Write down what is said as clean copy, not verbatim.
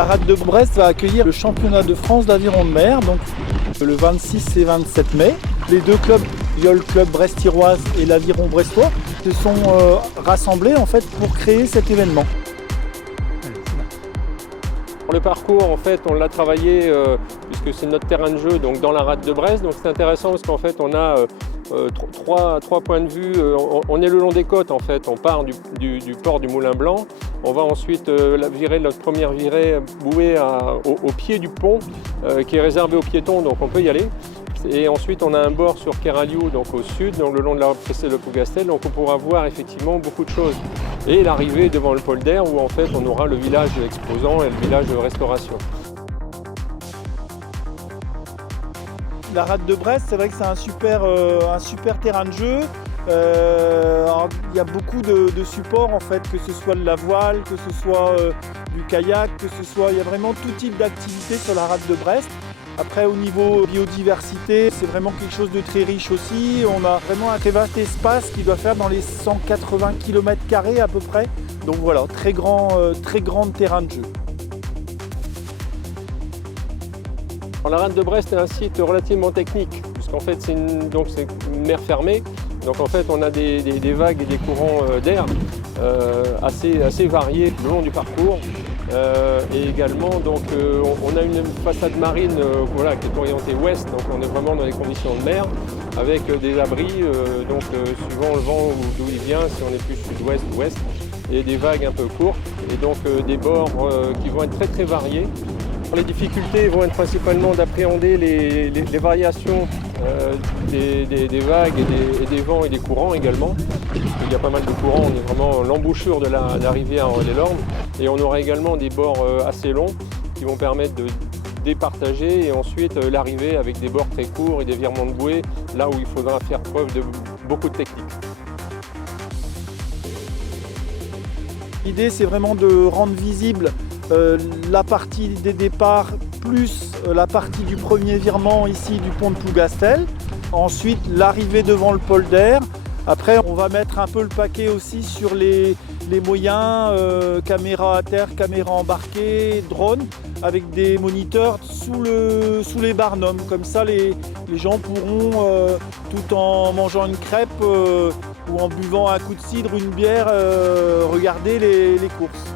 La rade de Brest va accueillir le championnat de France d'aviron de mer, donc le 26 et 27 mai. Les deux clubs, Viol Club Brest-Iroise et l'Aviron Brestois, se sont rassemblés en fait pour créer cet événement. Le parcours, en fait, on l'a travaillé puisque c'est notre terrain de jeu, donc dans la rade de Brest. Donc c'est intéressant parce qu'en fait, on a trois points de vue. On est le long des côtes, en fait. On part du port du Moulin Blanc. On va ensuite virer notre première virée bouée au pied du pont qui est réservé aux piétons, donc on peut y aller. Et ensuite, on a un bord sur Keraliou, donc au sud, donc le long de la Pressée de Plougastel, donc on pourra voir effectivement beaucoup de choses. Et l'arrivée devant le polder où en fait on aura le village exposant et le village de restauration. La rade de Brest, c'est vrai que c'est un super terrain de jeu. Il y a beaucoup de supports en fait, que ce soit de la voile, que ce soit du kayak, il y a vraiment tout type d'activité sur la rade de Brest. Après, au niveau biodiversité, c'est vraiment quelque chose de très riche aussi. On a vraiment un très vaste espace qui doit faire dans les 180 km² à peu près. Donc voilà, très grand terrain de jeu. La rade de Brest est un site relativement technique, puisqu'en fait c'est une mer fermée. Donc en fait on a des vagues et des courants d'air assez variés le long du parcours. Et également donc, on a une façade marine voilà, qui est orientée ouest, donc on est vraiment dans les conditions de mer, avec des abris, suivant le vent d'où il vient, si on est plus sud-ouest ou ouest, et des vagues un peu courtes, et donc des bords qui vont être très variés. Les difficultés vont être principalement d'appréhender les variations des vagues et des vents et des courants également. Il y a pas mal de courants, on est vraiment l'embouchure de la rivière en Relais-Lorne. Et on aura également des bords assez longs qui vont permettre de départager et ensuite l'arrivée avec des bords très courts et des virements de bouée, là où il faudra faire preuve de beaucoup de technique. L'idée, c'est vraiment de rendre visible la partie des départs plus la partie du premier virement ici du pont de Plougastel. Ensuite, l'arrivée devant le polder. Après, on va mettre un peu le paquet aussi sur les moyens, caméra à terre, caméra embarquée, drone, avec des moniteurs sous les barnums. Comme ça, les gens pourront, tout en mangeant une crêpe ou en buvant un coup de cidre, une bière, regarder les courses.